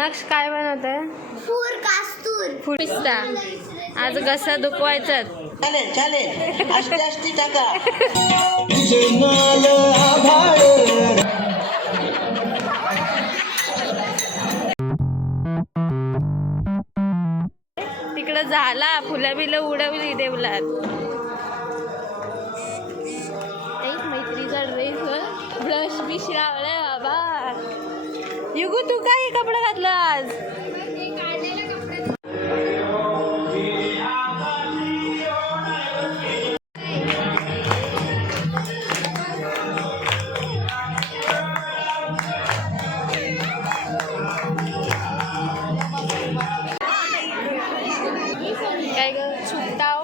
नक्ष काय बनवतंय? पिस्ता. आज घसा दुखवायचा. चालेल चालेल अष्टी टाका. तिकडं झाला फुलं बिलं उडवली देवलात. एक मैत्रीचा ड्रेस ब्रश बिश लावलाय बाबा. युगू तू काय कपडे घातलं आज? काय ग सुटाव?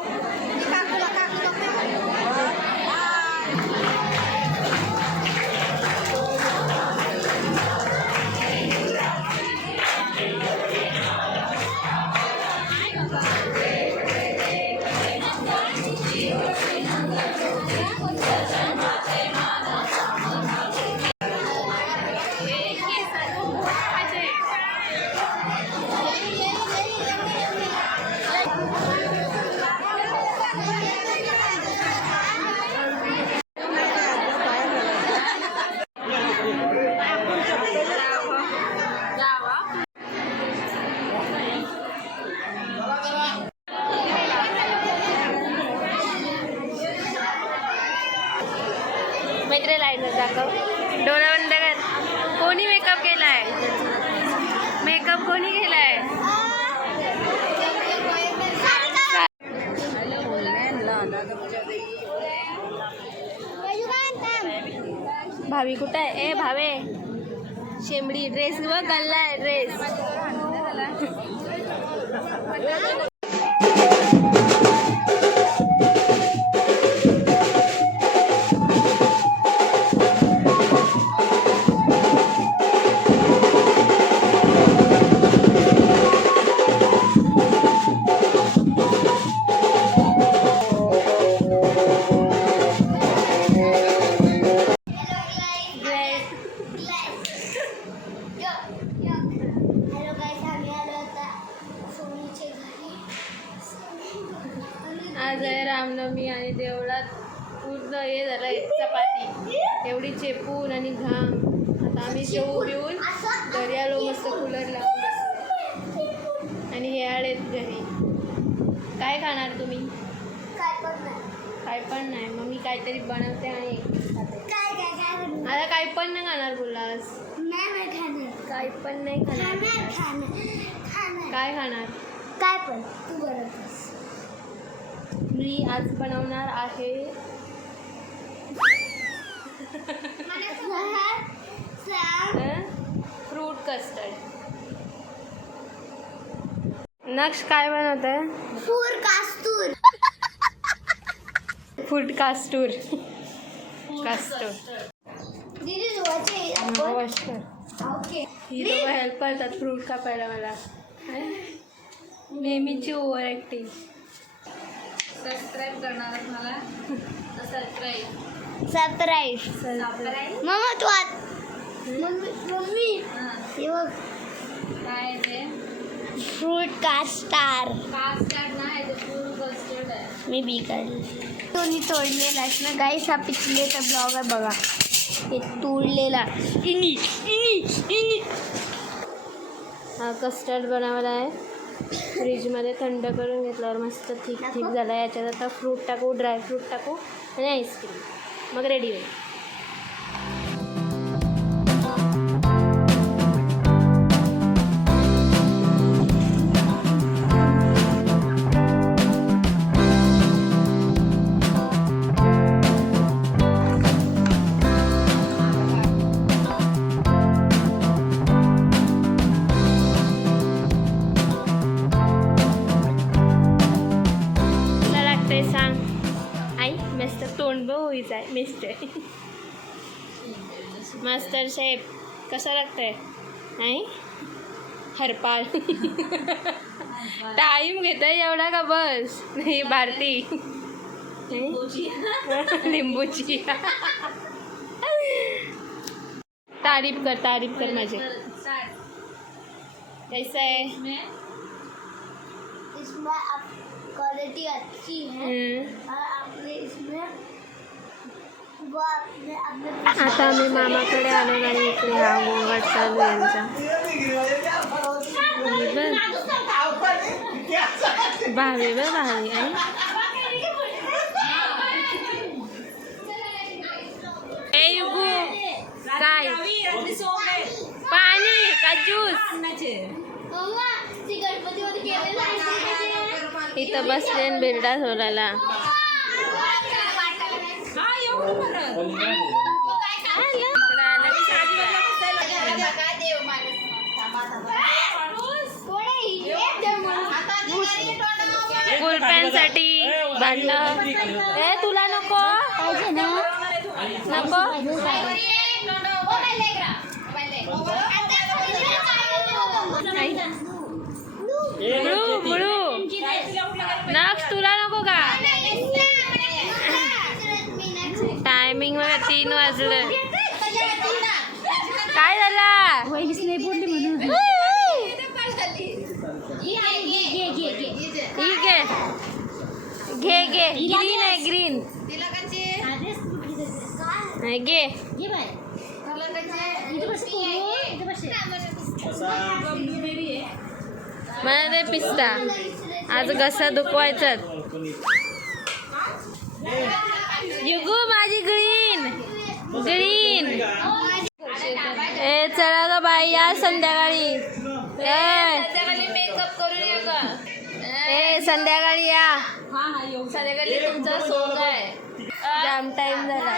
मैत्री लाईनर दाखव. डोळा बंद कर. कोणी मेकअप केलाय? मेकअप कोणी केलाय? भावी कुठं आहे? ए भावे शेंबडी ड्रेस बघ घाललाय ड्रेस. आज आहे रामनवमी आणि देवळात पूर्ण हे झालं चपाती एवढी चेपून आणि घाम. आता आम्ही जेवू पिऊन घरी आलो. मस्त कूलर लावून बसलो आणि हे आलेत घरी. काय खाणार तुम्ही? काय पण नाही. मग मी काहीतरी बनवते आणि आता काय पण नाही खाणार बोलास? काय पण नाही खाणार. काय खाणार? काय पण तू बरोबर. मी आज बनवणार आहे फ्रूट कस्टर्ड. नक्ष काय बनवतंय? फूड कास्टूर. ही दोघं हेल्प करतात फ्रूट कापायला मला. नेहमीची ओव्हर ॲक्टिंग. सबस्क्राईब करणार मला. सरप्राईज मम्मा तू मम्मी हे बघ काय ते? फ्रूट कास्टार. कास्टर्ड नाही ते फ्रूट कस्टर्ड आहे. मी बी काढली. कोणी तोडलेला आहे ना गाईस. हा पिचलेचा ब्लॉग आहे बघा. ते तोडलेला हा कस्टर्ड बनवला आहे. फ्रीजमध्ये थंड करून घेतल्यावर मस्त ठीक ठीक झालं. याच्यात आता फ्रूट टाकू, ड्रायफ्रूट टाकू आणि आईस्क्रीम. मग रेडी होईल. तोंड होईच आहे मिस्टर. मास्टर शेफ कसं लागतंय? नाही हरपाल. टाईम घेतोय एवढा का? बस नाही भारती. लिंबूची तारीफ कर माझे. कैसा है? इसमें क्वालिटी अच्छी है और आपने इसमें वो आपने आता आम्ही मामाकडे आलो आणि इकडे हा गोंगाट चालू आहे यांचा. भावे बघ भावे आहे. ए युगू काय पाणी का ज्यूस इथं बसले बिरडा सोडायला. कुलप्यांसाठी भांडण. ए तुला नको पाहिजे ना नको मुळू मुळू नक्स तुला नको का टायमिंग मध्ये 3 वाजलं. काय झालं नाही बोलली म्हणून ठीक आहे घे घे ग्रीन आहे ग्रीन घे मला ते पिस्ता आज घसा दुखवायचा. युगू माझी ग्रीन ग्रीन. ए चला ग बाई या संध्याकाळी. मेकअप करून ये ग. ए संध्याकाळी या. संध्याकाळी तुमचा सोंग आहे. जाम टाइम झाला.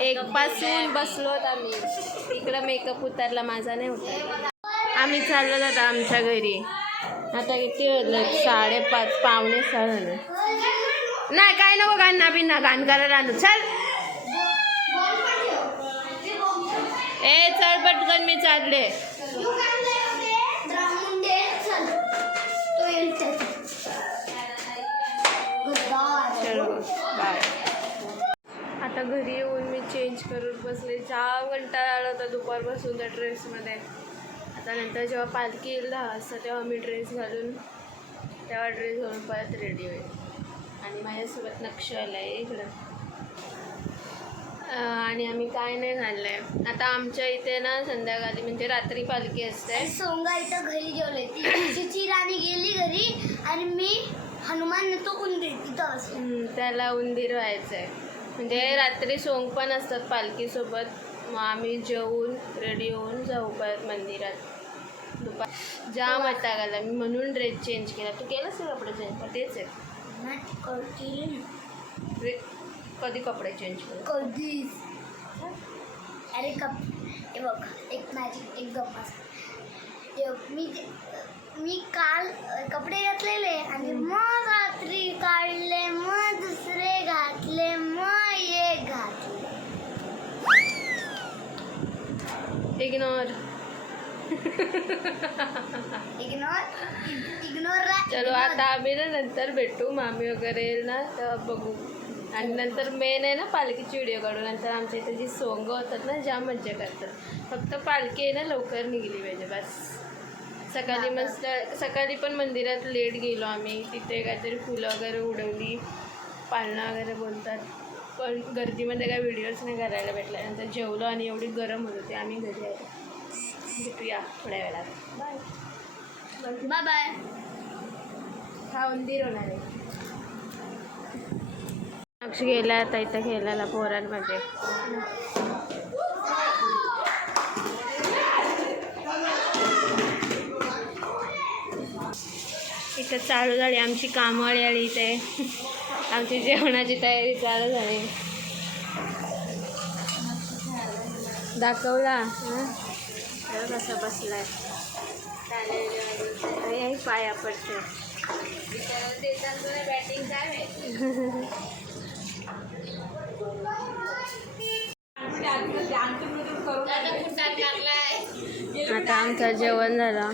1 पासून बसलोत आम्ही. इकडं मेकअप उतरला माझा नाही होता. आम्ही चाललो जातो आमच्या घरी. आता किती वाजलं 5:30 पावणे 6 झाले. नाही काय नको गाणं बिना गाण करायला आणू चल. ए चल पटकन मी चालले. चलो बाय. आता घरी येऊन मी चेंज करून बसले. जाम कंटाळा आला होता दुपारपासून त्या ड्रेसमध्ये. आता नंतर जेव्हा पालखी येईल 10 वाजता तेव्हा मी ड्रेस घालून परत रेडी होईल. आणि माझ्यासोबत नक्षल आहे इकडं. आणि आम्ही काय नाही घाललं आहे. आता आमच्या इथे ना संध्याकाळी म्हणजे रात्री पालखी असते. सोंगा इथं घरी जेवले तिची राणी गेली घरी आणि मी हनुमान तो उंदीर तिथं असतो. त्याला उंदीर व्हायचं आहे. म्हणजे रात्री सोंग पण असतात पालखीसोबत. मग आम्ही जेवून रेडी होऊन जाऊ परत मंदिरात दुपार. जाम वैताग आला मी म्हणून ड्रेस चेंज केला. तू केलंस का कपडे चेंज? तेच आहे कधी कपडे चेंज केले कधी. अरे हे बघ एक मॅजिक एक गप्पा. मी काल कपडे घातलेले आणि मग रात्री काढले मग दुसरे घातले मग एक घातले. इग्नोर चलो आता आम्ही ना नंतर भेटू. मामी वगैरे येईल ना तेव्हा बघू. आणि नंतर मेन आहे ना पालखीची व्हिडिओ काढू. नंतर आमच्या इथे जी सोंग होतात ना जाम मज्जा करतात. फक्त पालखी आहे ना लवकर निघली पाहिजे बस. सकाळी पण मंदिरात लेट गेलो आम्ही. तिथे काहीतरी फुलं वगैरे उडवली. पाळणं वगैरे बोलतात. पण गर्दीमध्ये काय व्हिडिओज नाही करायला भेटला. नंतर जेवलो आणि एवढी गरम होत होती. आम्ही घरी आलो. भेटूया थोड्या वेळात. Bye bye. हा उंदीर होणार आहे. अक्षय गेला आता इथं खेळायला पोरांमध्ये. इथं चालू झाली आमची कामवाली आली. इथे आमची जेवणाची तयारी चालू झाली. दाखवला कसा बसलाय. पाया पडते. बॅटिंग काय आता आमचं जेवण झालं.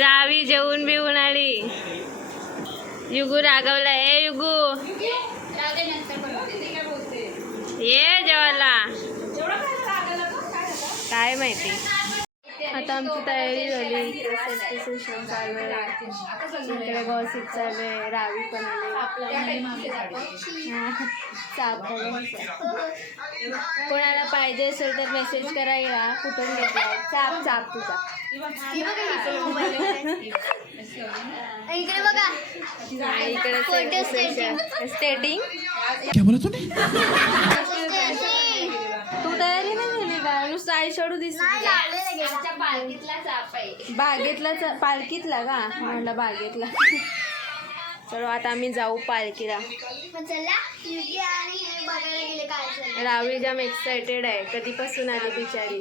रावी जेवून बिवून आली. युगू रागवला. ए युगू ये जेवायला. काय माहिती. आता आमची तयारी झाली, सेशन चालू आहे, इकडे गॉसिप चालू आहे, रावी पण चाप. कोणाला पाहिजे असेल तर मेसेज करायला. कुठून घेतलाय चाप? चाप तुझा इकडे बघा, इकडे स्टेटिंग. तू तयारी नाही झाली का? नुसतं आई शाडू दिसत. पालखीतला का म्हणलं बागेतला. चलो आता आम्ही जाऊ पालखीला. रावळी जाम एक्सायटेड आहे, कधीपासून आली बिचारी.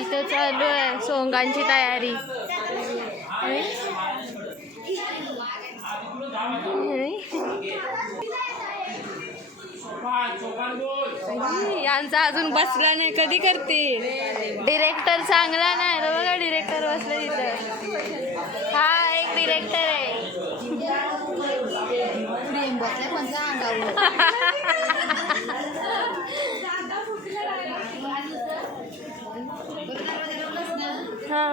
इथं चालू आहे सोंगांची तयारी. यांचा अजून बसला नाही, कधी करते. डिरेक्टर चांगला नाही रे बघा, डिरेक्टर बसले तिथं. हा एक डिरेक्टर आहे. हा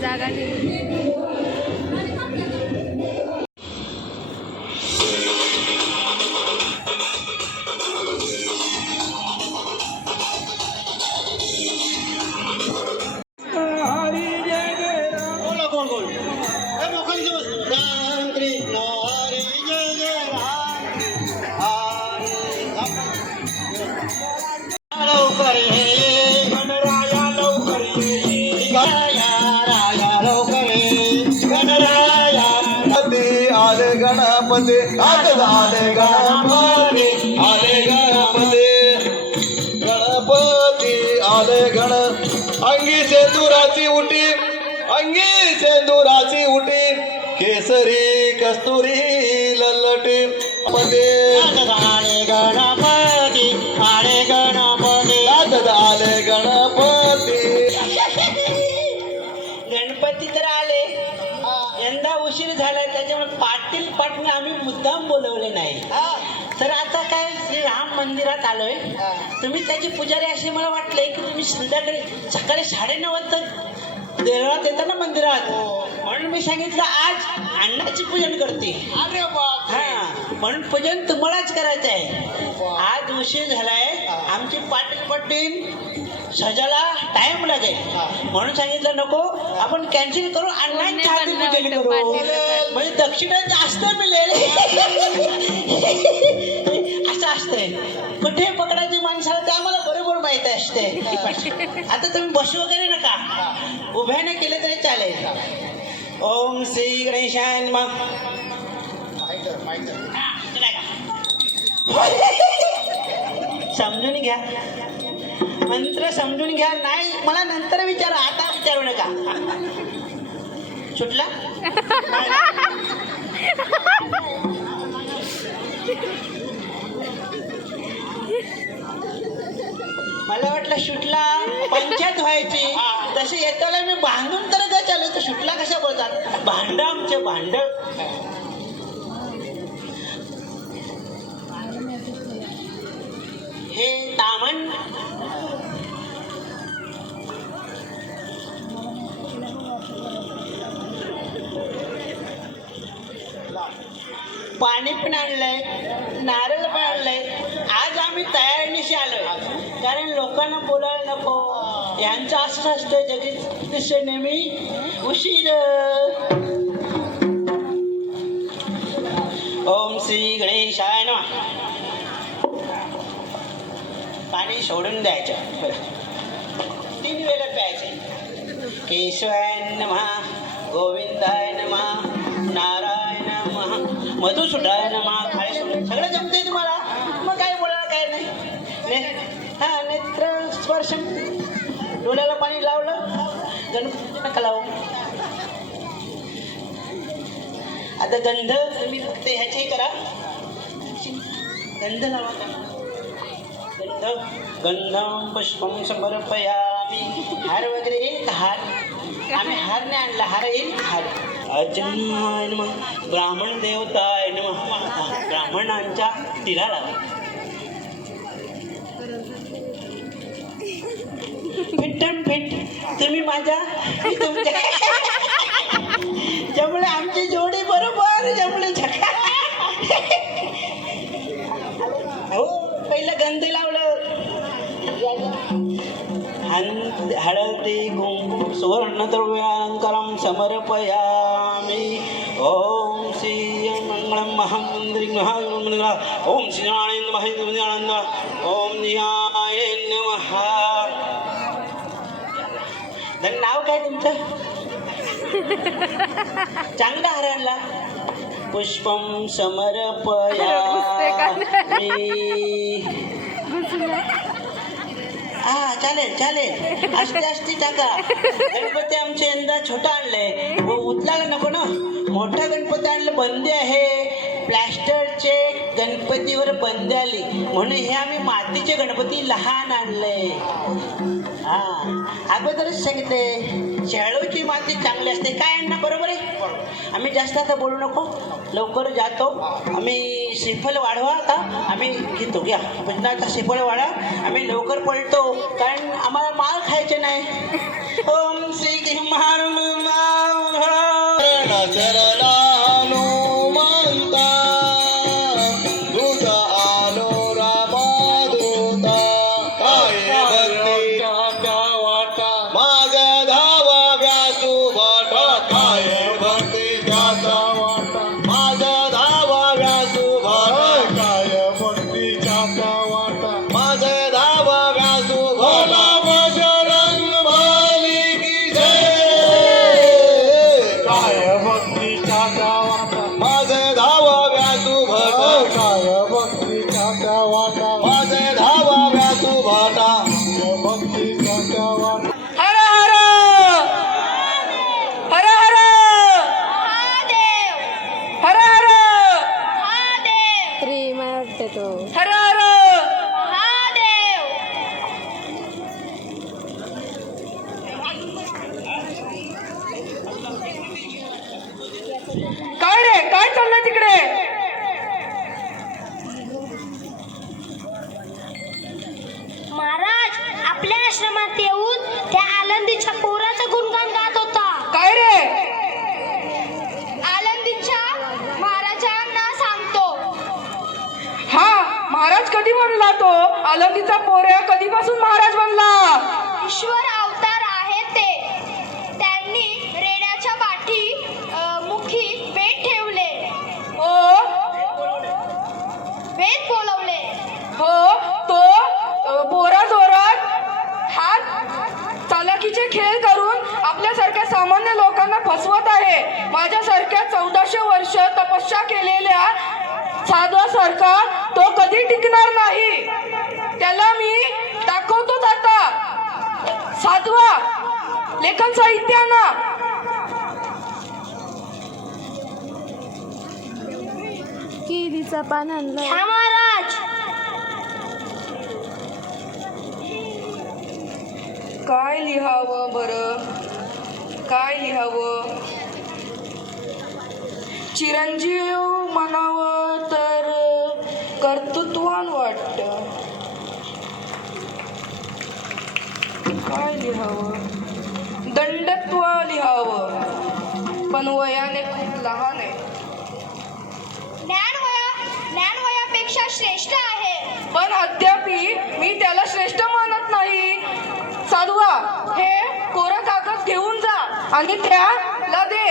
जागा ठेवली. गणपती आले गणपती आले गणपती गणपती आले गण. अंगी सेंदुराची उटी, अंगी सेंदुराची उटी, केसरी कस्तुरी ललटी. आले गणपती आले गणपती आले गणपती. गणपती तर आले, यंदा उशीर झाला त्याच्यामुळे पाटील पाटणे आम्ही मुद्दाम बोलवले नाही. तर आता काय श्री राम मंदिरात आलोय. तुम्ही त्याची पुजारी अशी मला वाटले की तुम्ही संध्याकाळी सकाळी 9:30 वाजता देवळात येता ना मंदिरात, म्हणून मी सांगितलं आज अण्णाची पूजन करते. म्हणून पूजन तुम्हालाच करायचं आहे. आज उशीर झालाय, आमची पाटील पाटील सजाला टाइम लागेल, म्हणून सांगितलं नको आपण कॅन्सल करू, अण्णांच्या हाती पूजन करू, म्हणजे दक्षिणा जास्त मिळेल. असं असतंय, कुठे पकडायची माणसाला ते आम्हाला बरोबर माहिती असते. आता तुम्ही बसू वगैरे नका, उभ्याने केले तरी चालेल. ओम श्री गणेशाय नमः. समजून घ्या, मंत्र समजून घ्या. नाही मला नंतर विचारा, आता विचारू नका. सुटला मला वाटलं सुटला पंचायत व्हायची, तसे येताना मी बांधून तर का चालू, तर सुटला कशा बोलतात. भांड आमचे भांड. हे तामण पाणी पण आणलंय, नारळ पण आणलंय. आज आम्ही तयारीनिशी आलोय, कारण लोकांना बोलायला नको. यांचं असं असतं जगदीश नेहमी उशीर. ओम श्री गणेशाय नमः. पाणी सोडून द्यायचं. बरं 3 वेळा प्यायचे. केशवाय नमः, गोविंदाय नमः, नारायण नमः, मधुसूदनाय नमः. खाली सोडून सगळं जमतंय तुम्हाला, मग काय बोलायला काय नाही. हा नेत्र स्पर्श, डोळ्याला पाणी लावलं, गणपती नका लावू. आता गंध तुम्ही फक्त ह्याचे करा, गंध लावा. गंध गंधम पुष्पम समर्पयामी. हार वगैरे येईल. हार आम्ही हार नाही आणला, हार येईल. हार अजन्माय नमः, ब्राह्मण देवताय नमः. ब्राह्मणांच्या तिला लावा. फिट्टन फिट तुम्ही माझ्या, मी तुमच्या. त्यामुळे आमची जोडी बरोबर जमली. झका. हो पहिलं गंध लावलं, हळदी कुंकू सुवर्ण द्रव्यालंकारं समर्पयामी. ओम श्री मंगलम महामंत्री महामंगला. ओम श्री नारायण महानंद. ओम न्याय नमः. नाव काय तुमचं? चांगला हार आणला. पुष्पम समर्पयामी. हा चालेल चालेल. असते टाका. गणपती आमचे यंदा छोटा आणलंय, उचलायला नको ना. मोठा गणपती आणलं, बंदी आहे. प्लॅस्टरचे गणपतीवर बंदी आली म्हणून हे आम्ही मातीचे गणपती लहान आणले. हा अगोदरच सांगितले, शाळूची माती चांगली असते. काय आणणं बरोबर आहे. आम्ही जास्त आता बोलू नको, लवकर जातो आम्ही. श्रीफल वाढवा आता आम्ही घेतो. घ्या भजनाचा श्रीफल वाढा, आम्ही लवकर पळतो कारण आम्हाला माल खायचे नाही. ओम श्री काय रे, काय चाललंय तिकडे? महाराज आपल्या आश्रमात येऊन त्या आनंदीच्या पोराचं गुणगान गात होता. काय रे? आनंदीच्या महाराजांना सांगतो. हा महाराज कधी बनला तो? आनंदीचा पोऱ्या कधीपासून महाराज बनला? ईश्वर अवतार आहे ते. त्यांनी रेड्याच्या पाठी मुखी वेद ठेवले. हो वेद बोलवले. हो तो पोरा जोरात हात चालाकीचे खेळ करून आपल्यासारख्या सामान्य लोकांना फसवत आहे. माझ्यासारख्या 1400 वर्ष तपस्या केलेल्या साधवासारखा तो कधी टिकणार नाही. त्याला मी दाखवतोच आता. साधवा लेखन साहित्याना. केळीचा पान आणला. ह्या महाराज काय लिहावं बरं, काय लिहावं? चिरंजीव म्हणावं तर कर्तृत्वान वाटतं. काय लिहावं? दंडत्व लिहावं, पण वयाने खूप लहान आहे. ज्ञान वयापेक्षा श्रेष्ठ आहे. पण अद्यापि मी त्याला श्रेष्ठ मानत नाही. साधवा हे कोरा कागद घेऊन जा आणि त्याला दे.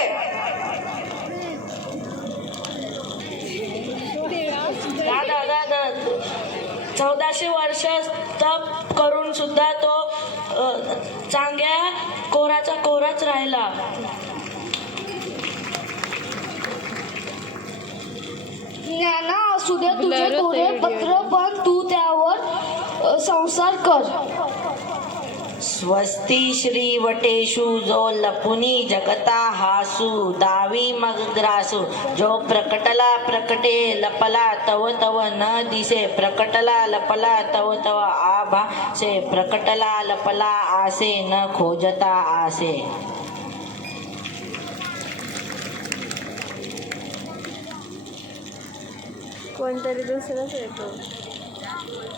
वर्ष तप करून सुद्धा तो चांगल्या कोराचा कोराच राहिला. ज्ञाना असू दे तुझे ब्लर कोरे होतंय पत्र, video. पण तू त्यावर संसार कर. स्वस्ती श्री वटेषु जो लपुनी जगता हासू दावी मग ग्रासू जो प्रकटला प्रकटे लपला तव तव न दिसे प्रकटला लपला तव तव आभासे प्रकटला लपला आसे न खोजता आसे. कोणतरी दुसरंच येतो.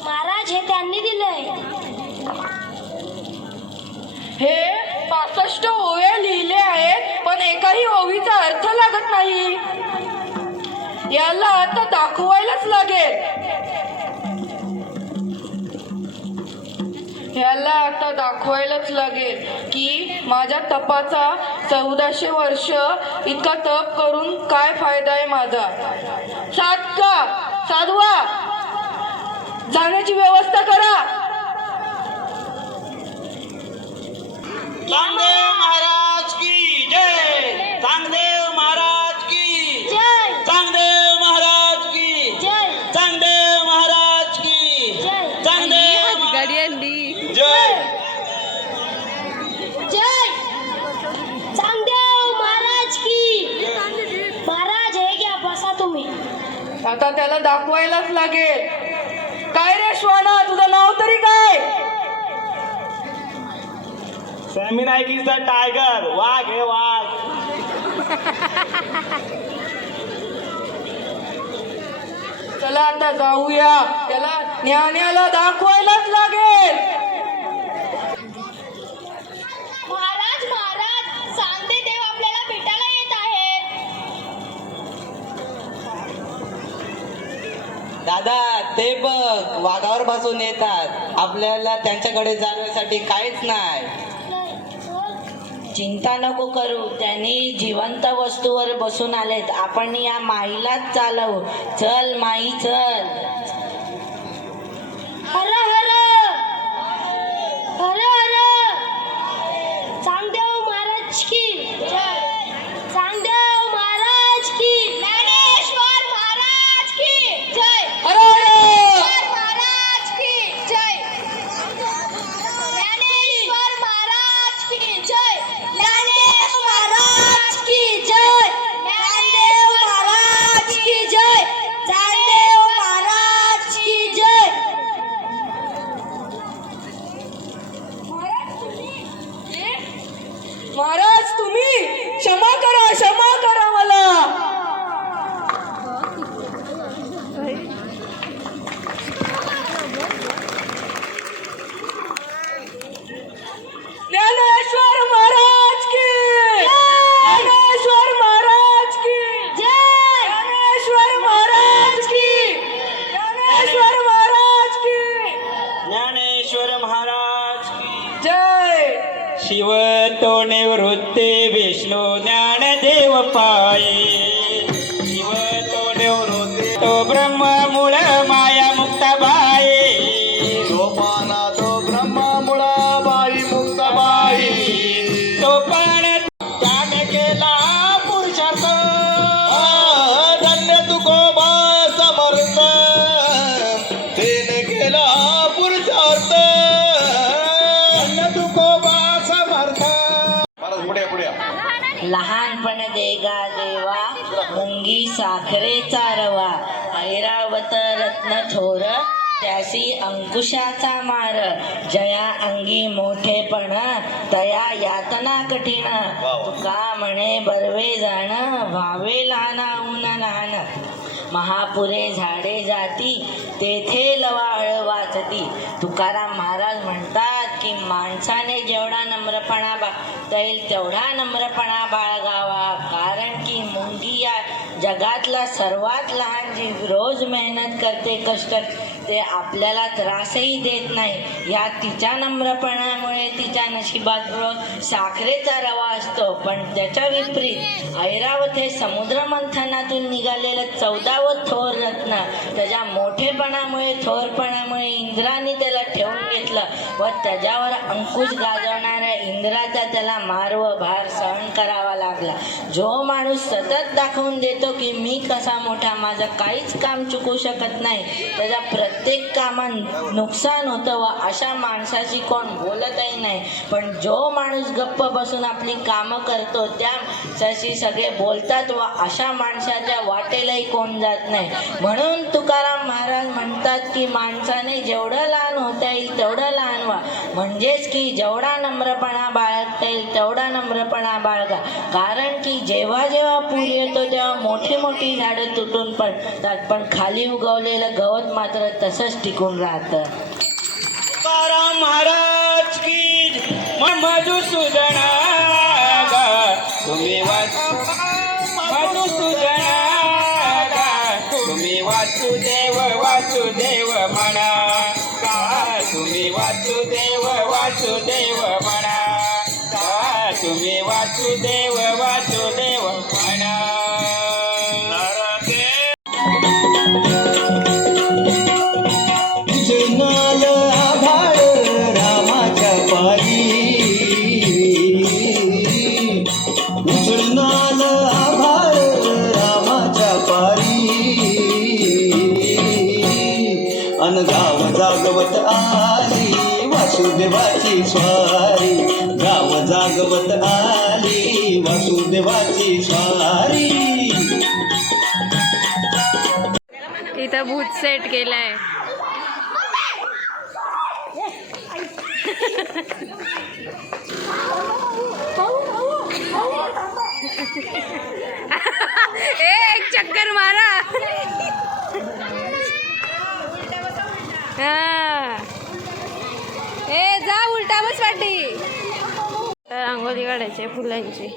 महाराज हे त्यांनी दिलंय. हे 65 ओव्या लिहिले आहेत, पण एकाही ओवीचा अर्थ लागत नाही. याला आता दाखवायलाच लागेल. याला आता दाखवायलाच लागेल की माझ्या तपाचा 1400 वर्ष इतका तप करून काय फायदा आहे माझा. साधवा, जाण्याची व्यवस्था करा. चांगदेव महाराज की जय. चांगदेव महाराज की जय चांगदेव महाराज की जय चांगदेव महाराज की जय चांगदेव गाडी आणली. जय जय चांगदेव महाराज की. महाराज हे घ्या, बसा तुम्ही. आता त्याला दाखवायलाच लागेल. काय रे श्वाना, तुझं नाव तरी काय? Sammy Naik is the tiger. वाघ हे वाघ. चला आता जाऊया. त्याला ज्ञानाला दाखवायलाच लागेल. महाराज महाराज सांगते देव आपल्याला भेटायला येत आहेत. दादा ते बघ वाघावर बसून येतात. आपल्याला त्यांच्याकडे जाण्यासाठी काहीच नाही. चिंता नको करू, त्यांनी जिवंत वस्तूवर बसून आलेत. आपण या माईलाच चालवू. चल माई चल. हर हर हर हर. चांगदेव महाराज की जय. चांगदेव महाराज की. ज्ञानेश्वर महाराज की जय. ज्ञानेश्वर महाराज की जय. ज्ञानेश्वर महाराज की जय. ज्ञानेश्वर महाराज की जय. ज्ञानदेव महाराज की जय. ज्ञानदेव महाराज की जय. महाराज तुम्ही क्षमा करा मला. ज्ञानेश्वर महाराज की. ज्ञानेश्वर महाराज की. ज्ञानेश्वर महाराज की. ज्ञानेश्वर महाराज की ज्ञानेश्वर महाराज की जय. शिव तो निवृत्ती विष्णू ज्ञानदेव पाये. शिव तो निवृत्ती तो ब्रह्म मूळ माया मुक्ता बाये. सोपाना तो ब्रह्मा मुळा बाई मुक्ताबाई. तो पण त्याग केला पुरुषार्थ. धन्य तुकोबा समर्थ, तेने केला पुरुषार्थ. धन्य तुकोबा समर्थ. महाराज पुढे पुढे. लहानपण देगा देवा मुंगी साखरेचा रवा ऐरावत रत्न थोर त्यासी अंकुशाचा मार जया अंगी मोठेपण तया यातना कठीण तुका म्हणे बरवे जाण व्हावे लहानाहून लहान महापुरे झाडे जाती तेथे लवाळ वाचती. तुकाराम महाराज म्हणतात की माणसाने जेवढा नम्रपणा बाळगता येईल तेवढा नम्रपणा बाळगावा. कारण की मुंगी या जगातला सर्वात लहान जीव रोज मेहनत करते, कष्ट ते आपल्याला त्रासही देत नाही. या तिच्या नम्रपणामुळे तिच्या नशिबात रोज साखरेचा रवा असतो. पण त्याच्या विपरीत ऐरावत हे समुद्र मंथनातून निघालेलं 14वं थोर रत्न, त्याच्या मोठेपणामुळे थोरपणामुळे इंद्राने त्याला ठेवून घेतलं व त्याच्यावर अंकुश गाजवणाऱ्या इंद्राचा त्याला मार व भार सहन करावा लागला. जो माणूस सतत दाखवून देतो की मी कसा मोठा, माझं काहीच काम चुकू शकत नाही, त्याच्या प्रत्येक कामात नुकसान होतं व अशा माणसाशी कोण बोलतही नाही. पण जो माणूस गप्प बसून आपली कामं करतो त्या माणसाशी सगळे बोलतात व अशा माणसाच्या वाटेलाही कोण जात नाही. म्हणून तुकाराम महाराज म्हणतात की माणसाने जेवढं लहान होता येईल तेवढं लहान व्हा, म्हणजेच की जेवढा नम्रपणा बाळगता येईल तेवढा नम्रपणा बाळगा. कारण की जेव्हा जेव्हा पूर येतो तेव्हा मोठी मोठी झाडं तुटून पडतात, पण खाली उगवलेलं गवत मात्र तसंच टिकून राहतं. तुकाराम महाराज की मधुसूदना तुम्ही मधुसूदना तुम्ही वासुदेव वासुदेव म्हणा का, तुम्ही वासुदेव वासुदेव म्हणा का, तुम्ही वासुदेव वासुदेव म्हणा. उजनाल आभाळ रामाच्या पारी, उजनाल आभाळ रामाच्या पारी, अन गाव जागवत आली वासुदेवाची स्वारी, गाव जागवत आली वासुदेवाची स्वारी. इथं भूत सेट केलाय. ए एक चक्कर मारा. हा ए जा उलटा बस वाटी. तर रांगोळी काढायची फुलांची.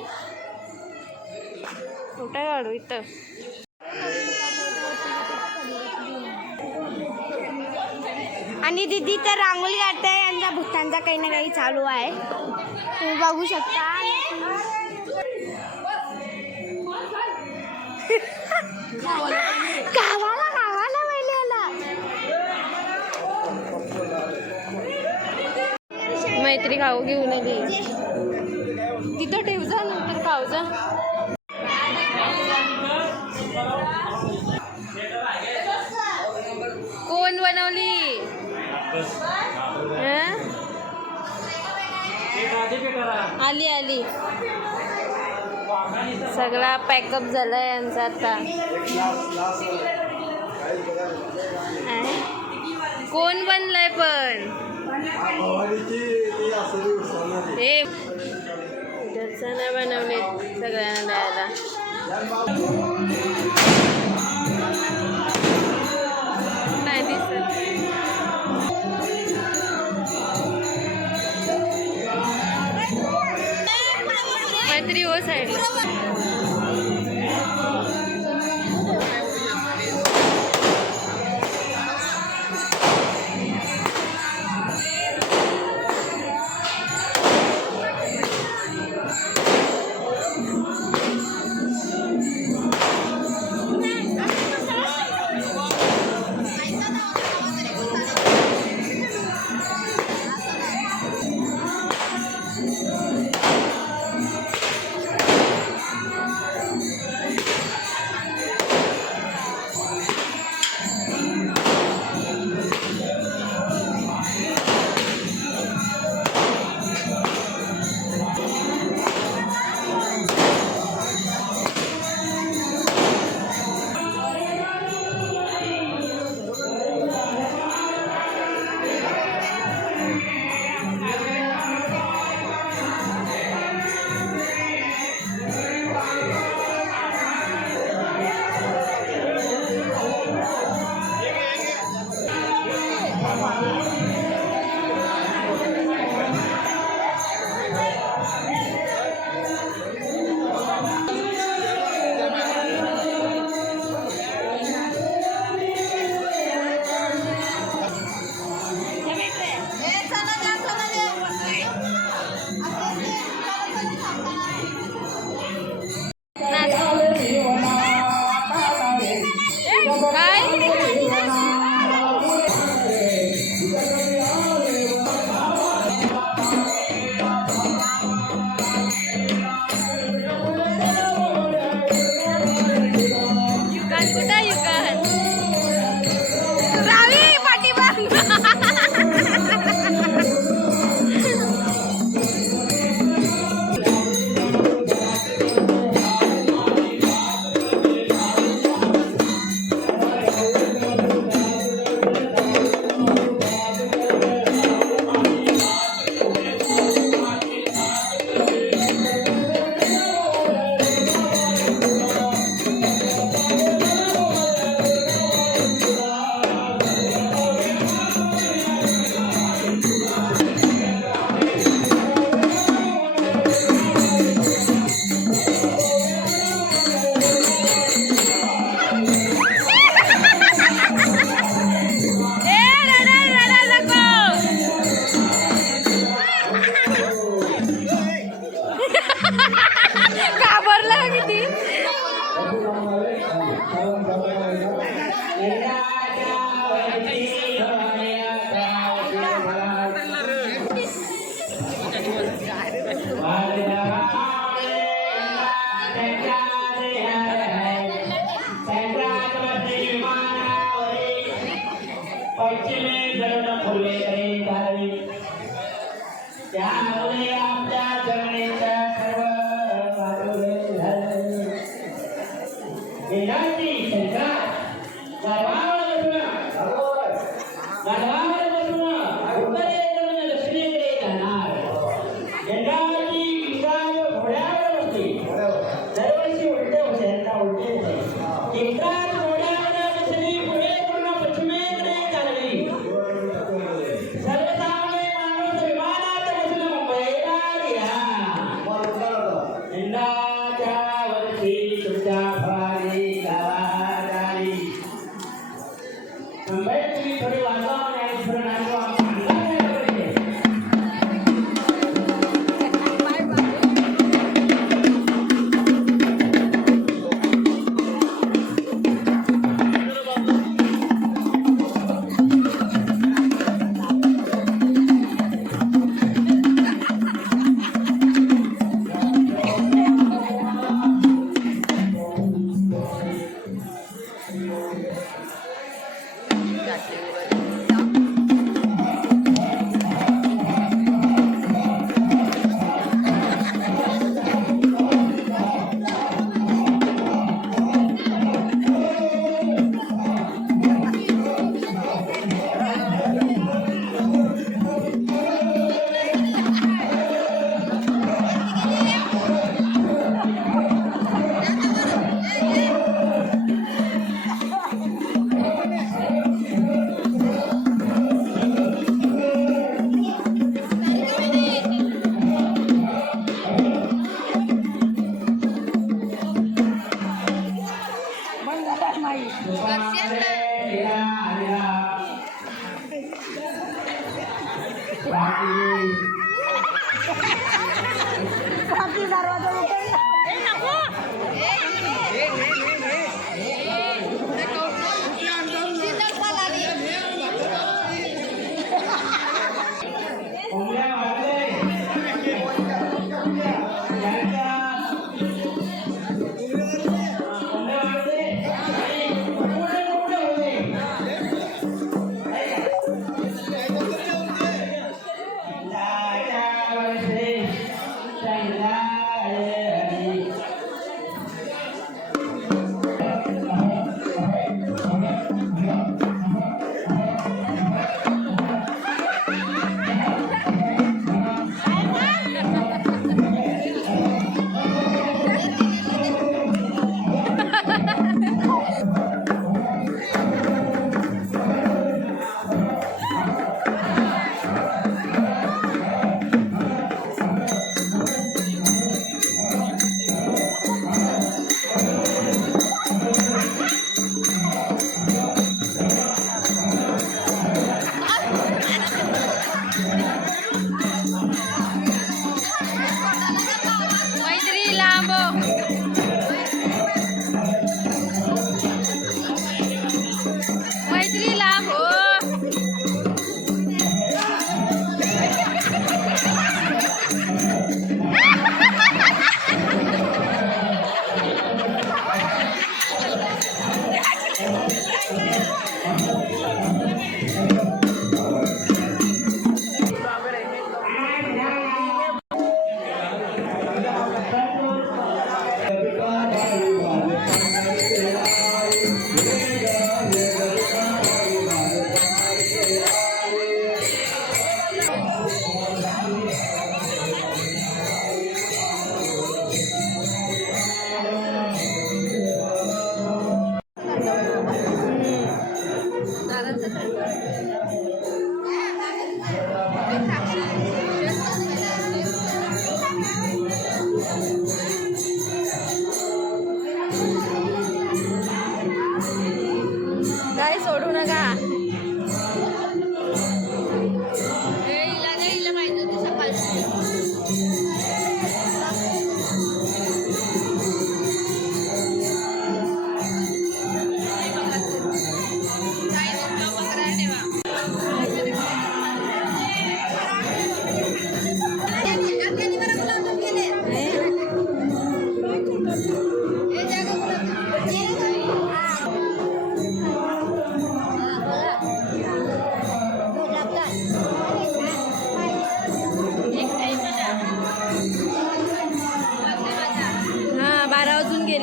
कुठं काढू इथं. आणि दीदी तर रांगोळी काढते. यांचा भूतांचा काही ना काही चालू आहे, तुम्ही बघू शकता. गावाला गावाला महिन्याला मैत्री खाऊ घेऊन आली. तिथं ठेव जा, नंतर खाऊ जा. कोण बनवली? आली आली. सगळा पॅकअप झालाय यांचा आता. कोण बनलंय पण हे दर्शना बनवले सगळ्यांना द्यायला. नाही दिसत. मैत्री हो साईडला. घाबरला किती. त्यामुळे आमच्या जगण्याच्या सर्व मानवले झाले. वेदांती संघात गर्भावर बसून उत्तरेकडून दक्षिणेकडे जाणार. वेदांती विंगाय घोड्यावर बसली. दरवर्षी उलटे होते, यंदा उलटे होते. एकदाच घोड्यावर बसली, पुढे पूर्ण पश्चिमेकडे चालली. सर्वसामान्य माणूस विमानात बसून मुंबईला गेला. यंदाच्या वर्षी तुमच्या भारी गावात आली. मुंबईत तुम्ही थोडी वाजवा आणि थोडं नाचवा.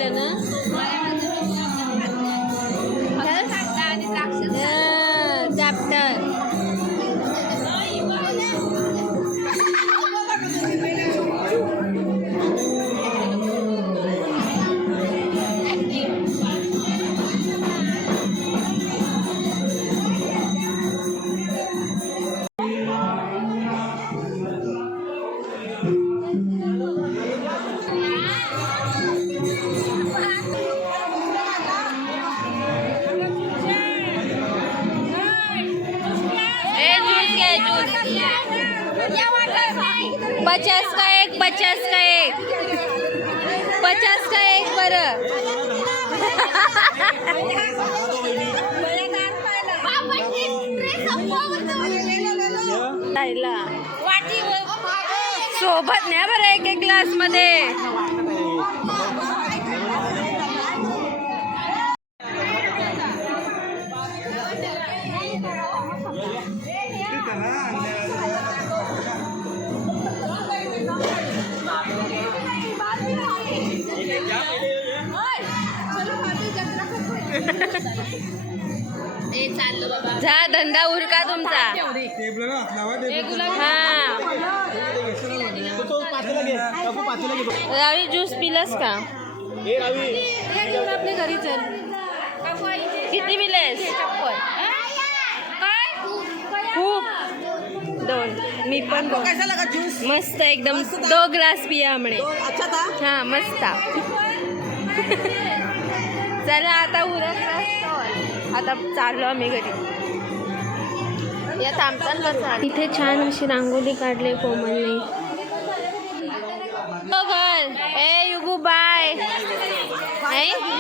आहे ना चॅप्टर पचास का एक 50 का एक बरं सोबत नाही बरं एक ग्लास मध्ये जा धंदा उरका तुमचा रावी ज्यूस पिलस का आपल्या घरी चल किती पिलेस खूप 2 मी पण मस्त एकदम 2 ग्लास पिया हमने हाँ मस्त चला आता उरक आता चाललो आम्ही घरी या थांबताना इथे छान अशी रांगोली काढली कोमलने ए युगू बाय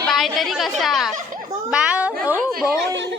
बाय तरी कसा बाय ओ बोल